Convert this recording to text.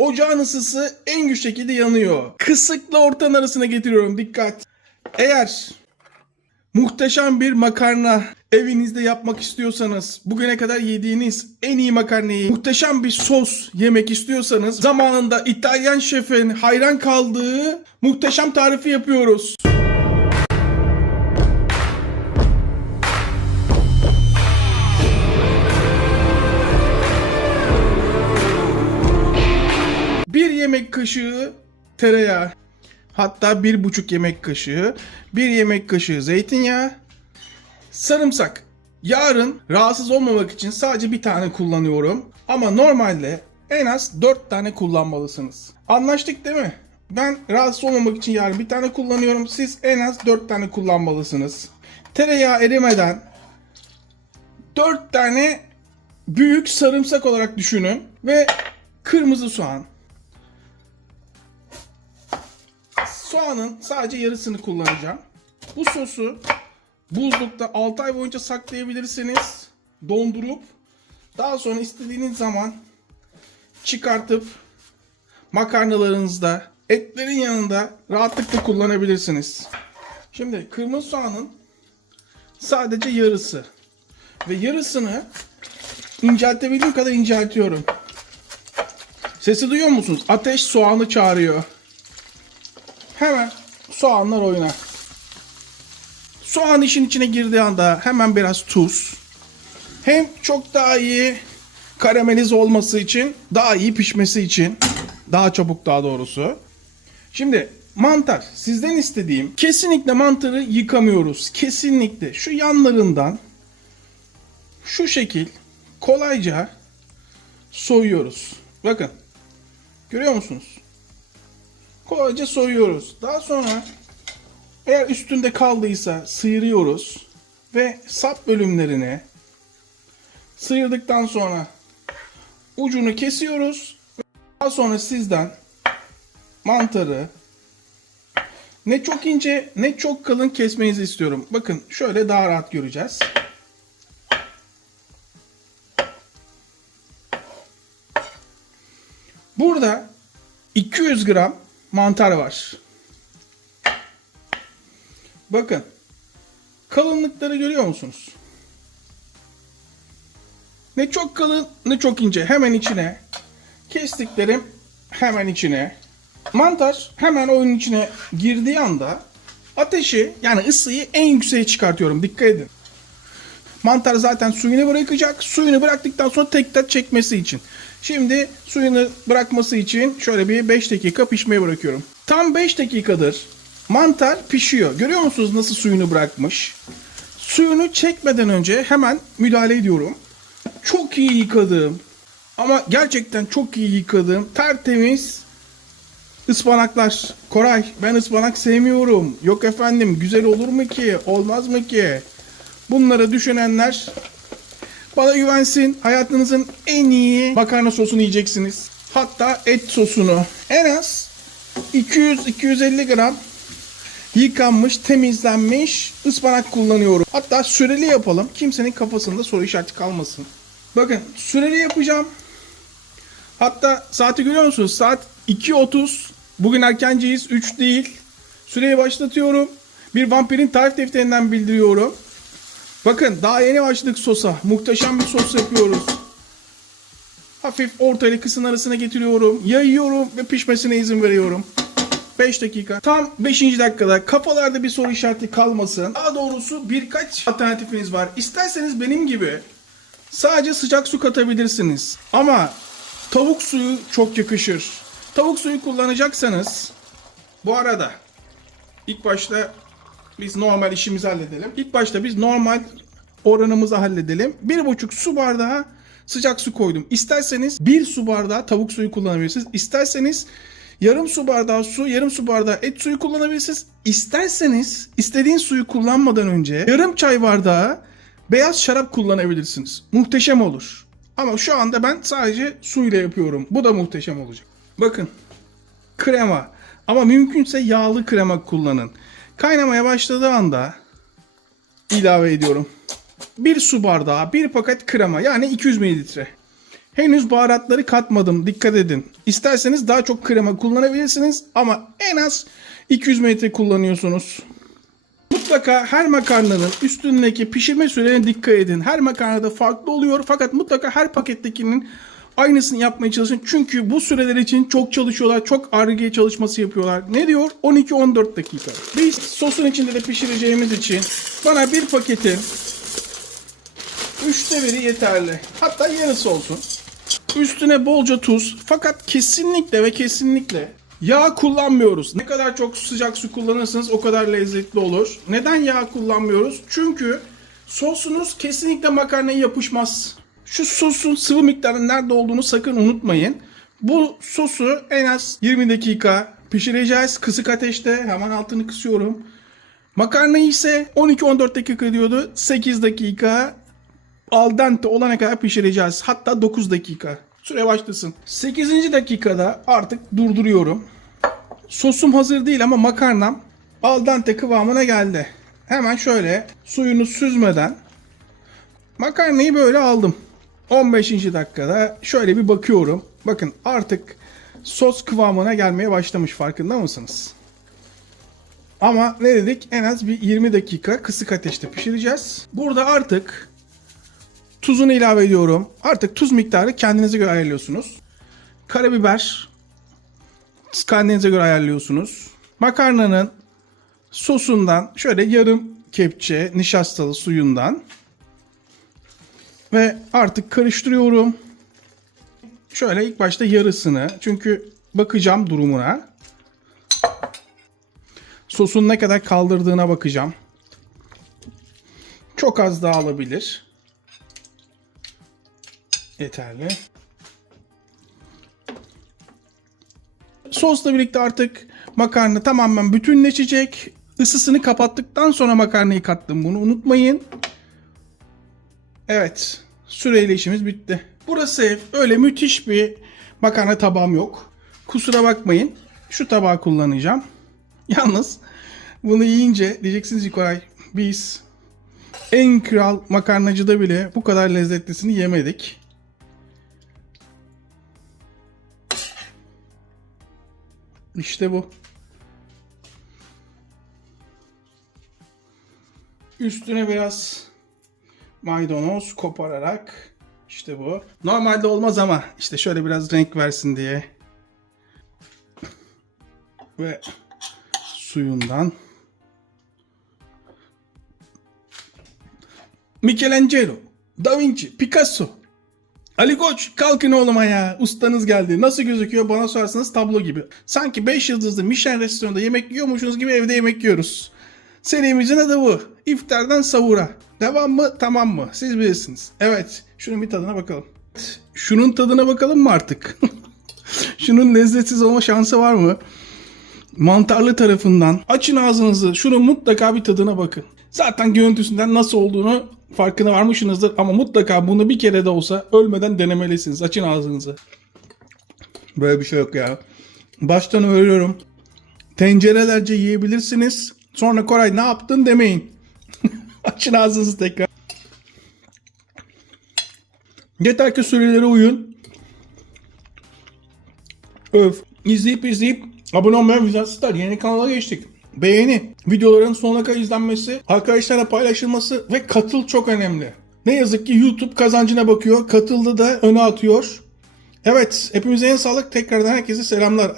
ocağın ısısı en güçlü şekilde yanıyor. Kısıkla ortanın arasına getiriyorum. Dikkat. Eğer muhteşem bir makarna evinizde yapmak istiyorsanız, bugüne kadar yediğiniz en iyi makarnayı, muhteşem bir sos yemek istiyorsanız, zamanında İtalyan şefin hayran kaldığı muhteşem tarifi yapıyoruz. Bir yemek kaşığı tereyağı, hatta 1,5 yemek kaşığı, 1 yemek kaşığı zeytinyağı, sarımsak. Yarın rahatsız olmamak için sadece bir tane kullanıyorum. Ama normalde en az 4 tane kullanmalısınız. Anlaştık değil mi? Ben rahatsız olmamak için yarın bir tane kullanıyorum. Siz en az 4 tane kullanmalısınız. Tereyağı erimeden 4 tane büyük sarımsak olarak düşünün. Ve kırmızı soğan. Soğanın sadece yarısını kullanacağım. Bu sosu buzlukta 6 ay boyunca saklayabilirsiniz. Dondurup daha sonra istediğiniz zaman çıkartıp makarnalarınızda, etlerin yanında rahatlıkla kullanabilirsiniz. Şimdi kırmızı soğanın sadece yarısı ve yarısını inceltebildiğim kadar inceltiyorum. Sesi duyuyor musunuz? Ateş soğanı çağırıyor. Hemen soğanlar oynar. Soğan işin içine girdiği anda hemen biraz tuz. Hem çok daha iyi karamelize olması için, daha iyi pişmesi için, daha çabuk daha doğrusu. Şimdi mantar. Sizden istediğim, kesinlikle mantarı yıkamıyoruz. Kesinlikle şu yanlarından şu şekil kolayca soyuyoruz. Bakın. Görüyor musunuz? Kolayca soyuyoruz. Daha sonra eğer üstünde kaldıysa sıyırıyoruz ve sap bölümlerini sıyırdıktan sonra ucunu kesiyoruz. Daha sonra sizden mantarı ne çok ince ne çok kalın kesmenizi istiyorum. Bakın şöyle daha rahat göreceğiz. Burada 200 gram mantar var. Bakın. Kalınlıkları görüyor musunuz? Ne çok kalın ne çok ince. Hemen içine. Kestiklerim hemen içine. Mantar hemen oyunun içine girdiği anda ateşi, yani ısıyı en yükseğe çıkartıyorum. Dikkat edin. Mantar zaten suyunu bırakacak. Suyunu bıraktıktan sonra tekrar çekmesi için. Şimdi suyunu bırakması için şöyle bir 5 dakika pişmeye bırakıyorum. Tam 5 dakikadır mantar pişiyor. Görüyor musunuz nasıl suyunu bırakmış? Suyunu çekmeden önce hemen müdahale ediyorum. Çok iyi yıkadım. Ama gerçekten çok iyi yıkadım. Tertemiz ıspanaklar. Koray, ben ıspanak sevmiyorum. Yok efendim, güzel olur mu ki? Olmaz mı ki? Bunları düşünenler bana güvensin. Hayatınızın en iyi makarna sosunu yiyeceksiniz. Hatta et sosunu. En az 200-250 gram yıkanmış, temizlenmiş ıspanak kullanıyorum. Hatta süreli yapalım. Kimsenin kafasında soru işareti kalmasın. Bakın süreli yapacağım. Hatta saati görüyor musunuz? Saat 2:30. Bugün erkenciyiz. 3 değil. Süreyi başlatıyorum. Bir vampirin tarif defterinden bildiriyorum. Bakın daha yeni başladık sosa. Muhteşem bir sos yapıyoruz. Hafif orta ile kısın arasına getiriyorum. Yayıyorum ve pişmesine izin veriyorum. 5 dakika. Tam 5. dakikada kafalarda bir soru işareti kalmasın. Daha doğrusu birkaç alternatifiniz var. İsterseniz benim gibi sadece sıcak su katabilirsiniz. Ama tavuk suyu çok yakışır. Tavuk suyu kullanacaksanız bu arada ilk başta biz normal işimizi halledelim. İlk başta biz normal oranımızı halledelim. 1,5 su bardağı sıcak su koydum. İsterseniz 1 su bardağı tavuk suyu kullanabilirsiniz. İsterseniz yarım su bardağı su, yarım su bardağı et suyu kullanabilirsiniz. İsterseniz istediğin suyu kullanmadan önce yarım çay bardağı beyaz şarap kullanabilirsiniz. Muhteşem olur. Ama şu anda ben sadece suyla yapıyorum. Bu da muhteşem olacak. Bakın. Krema. Ama mümkünse yağlı krema kullanın. Kaynamaya başladığı anda ilave ediyorum. 1 su bardağı, 1 paket krema, yani 200 mililitre. Henüz baharatları katmadım. Dikkat edin. İsterseniz daha çok krema kullanabilirsiniz ama en az 200 metre kullanıyorsunuz. Mutlaka her makarnanın üstündeki pişirme sürelerine dikkat edin. Her makarnada farklı oluyor fakat mutlaka her pakettekinin aynısını yapmaya çalışın. Çünkü bu süreler için çok çalışıyorlar. Çok Ar-Ge çalışması yapıyorlar. Ne diyor? 12-14 dakika. Biz sosun içinde de pişireceğimiz için bana bir paketin 1/3 yeterli. Hatta yarısı olsun. Üstüne bolca tuz. Fakat kesinlikle ve kesinlikle yağ kullanmıyoruz. Ne kadar çok sıcak su kullanırsanız o kadar lezzetli olur. Neden yağ kullanmıyoruz? Çünkü sosunuz kesinlikle makarnaya yapışmaz. Şu sosun sıvı miktarının nerede olduğunu sakın unutmayın. Bu sosu en az 20 dakika pişireceğiz. Kısık ateşte. Hemen altını kısıyorum. Makarnayı ise 12-14 dakika diyordu. 8 dakika al dente olana kadar pişireceğiz. Hatta 9 dakika. Süre başlasın. 8. dakikada artık durduruyorum. Sosum hazır değil ama makarnam al dente kıvamına geldi. Hemen şöyle suyunu süzmeden makarnayı böyle aldım. 15. dakikada şöyle bir bakıyorum. Bakın artık sos kıvamına gelmeye başlamış, farkında mısınız? Ama ne dedik? En az bir 20 dakika kısık ateşte pişireceğiz. Burada artık tuzunu ilave ediyorum. Artık tuz miktarı kendinize göre ayarlıyorsunuz. Karabiber kendinize göre ayarlıyorsunuz. Makarnanın sosundan şöyle yarım kepçe nişastalı suyundan ve artık karıştırıyorum. Şöyle ilk başta yarısını, çünkü bakacağım durumuna. Sosun ne kadar kaldırdığına bakacağım. Çok az daha alabilir. Yeterli. Sosla birlikte artık makarna tamamen bütünleşecek. Isısını kapattıktan sonra makarnayı kattım. Bunu unutmayın. Evet. Süreyle işimiz bitti. Burası öyle müthiş bir makarna tabağım yok. Kusura bakmayın. Şu tabağı kullanacağım. Yalnız bunu yiyince diyeceksiniz ki Koray, biz en kral makarnacıda bile bu kadar lezzetlisini yemedik. İşte bu. Üstüne biraz maydanoz kopararak, işte bu. Normalde olmaz ama işte şöyle biraz renk versin diye. Ve suyundan. Michelangelo, Da Vinci, Picasso, Ali Koç, kalkın oğlum ayağa. Ustanız geldi. Nasıl gözüküyor bana sorarsanız tablo gibi. Sanki 5 yıldızlı Michelin restoranında yemek yiyormuşsunuz gibi evde yemek yiyoruz. Serimizin adı bu. İftardan sahura. Devam mı, tamam mı? Siz bilirsiniz. Evet, şunun bir tadına bakalım. Şunun tadına bakalım mı artık? Şunun lezzetsiz olma şansı var mı? Mantarlı tarafından. Açın ağzınızı. Şunun mutlaka bir tadına bakın. Zaten görüntüsünden nasıl olduğunu farkına varmışsınızdır. Ama mutlaka bunu bir kere de olsa ölmeden denemelisiniz. Açın ağzınızı. Böyle bir şey yok ya. Baştan ölüyorum. Tencerelerce yiyebilirsiniz. Sonra Koray ne yaptın demeyin. Açın ağzınızı tekrar. Yeter ki sürelere uyun. Öf. İzleyip abone olmayan Vizyansızlar, yeni kanala geçtik. Beğeni, videoların sonuna kadar izlenmesi, arkadaşlarla paylaşılması ve katıl çok önemli. Ne yazık ki YouTube kazancına bakıyor, katıldı da öne atıyor. Evet, hepimize en sağlık, tekrardan herkese selamlar.